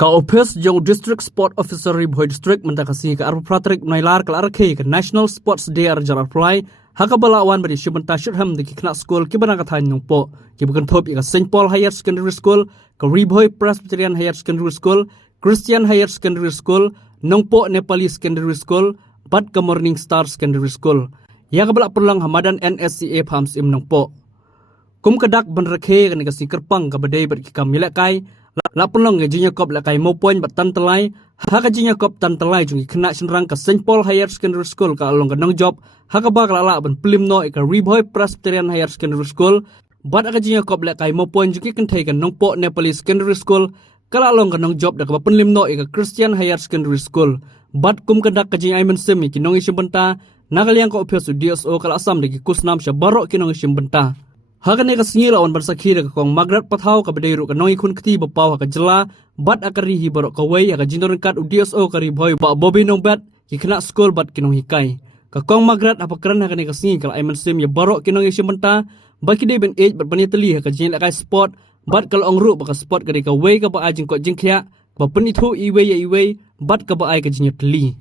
Ka office jong district sport officer Ribhoi district mentakasi ka arpa pratrik nailar kal arke ka National Sports Day arjar apply haka balawan bari shubanta shudham de kna school ki bana ka than nongpo ki bukan thop ka St Paul Higher Secondary School ka Ribhoi Presbyterian Higher Secondary School Christian Higher Secondary School nongpo Nepali Secondary School bat ka Morning Star Secondary School ya ka balak perlang hamadan NSCA Phams im nongpo kum kadak ban rakhe ka ni ka sikerpang ka badai ber ki kamilak kai la pulong nge jinya kop la kai mo point bat tan telai ha ka jinya kop tan telai jungi kena senrang ka St Paul Higher Secondary School ka along ka nong job ha ka ba la ban plim no ka Ribhoi Presbyterian Higher Secondary School bat ka jinya kop la kai mo point jungi kan thai ka nong po Nepali Secondary School ka along ka nong job da ka plim no ka Christian Higher Secondary School bat kum kadak ka jinya aiman semi ki nong isibenta nagaliang ka opyosu DSO kala asam de ki kusnam sya barok ki nong isibenta Hakan eka sengila on bersakira ke kong Margaret Pathau ka bedairu ka nongi kun keti bapau ka jela bat akarihi barok ka wei ka jindoran kat UDSO ka Ribhoi ba Bobby nong bat ki kena school bat kinong hikai ka kong Margaret apa keren hakan eka sengi kala aiman sim ya barok kinong isimenta baki de ben age bat bani teli ka jinla kai sport bat kala ongru ba ka sport ka ka wei ka ba ajing ko jingkhya ba penithu iwei ya iwei bat ka ba ai ka jinya teli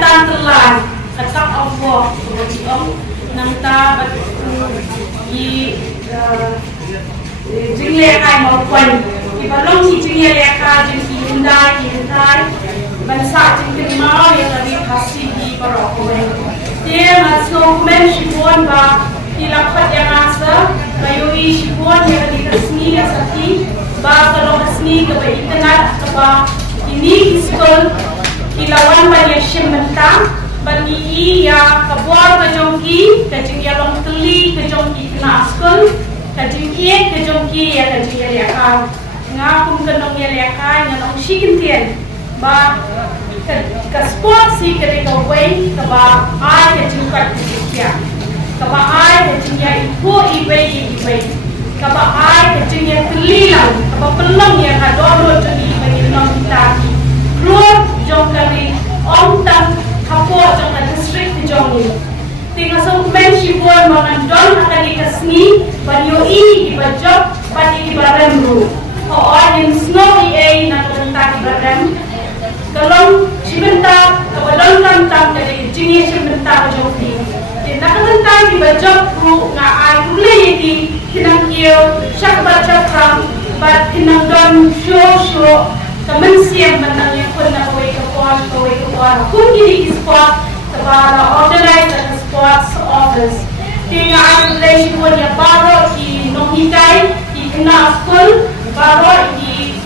Tan telan katak Allah seperti om nangta di jingye kai maupun di balong si jingye leka jingki hindai bansa jingki mau yang tadi kasih di barokwe dia masuk menshipon ba dilapat yang asa bayui shipon yang tadi kesni asati ba kalau kesni ke internet apa ini school Ilawan banyak syementa bani ya kabor kejongki kejing ya long teli kejongki kena askul kejing ye kejongki ya kejing ya liakai ngapun kenong ya liakai nganong shikintian ba ke sport si ketika way kaba ai kejing kat kejia kaba ai kejing ya ibu ibe kaba ai kejing ya teli lang kaba pelong ya kadoro jadi bagi nong kita keluar jong kali om tam kapor jong kali district di jong ni tinggal semen shibuan mangan don akan dikasni banyo i ibajok bani di barem ru o in snow i na tentang barem kalau shibenta kabalon tam dari jingi shibenta jong ni na tentang ibajok ru nga ai rule di kinang iyo syak baca pram bat kinang don show Teman siap menangnya pun nak kawai ke puan. Kun kini sport kepada organizer sports office. Tinggal aplikasi pun yang baru di nonghikai di kena school baru di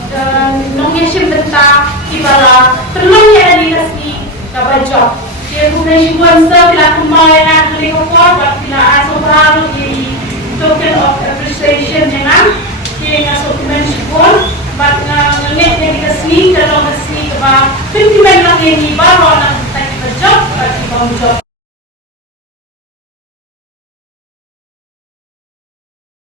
nonghisim tentang di bala perlunya di kasih dapat job. Dia aplikasi pun sebila kemarin kali ke puan bila asal baru di token of appreciation dengan tinggal aplikasi pun. But ngelihat dari kesini kalau kesini kebab, tapi memang ini baru nak kita job, kita job.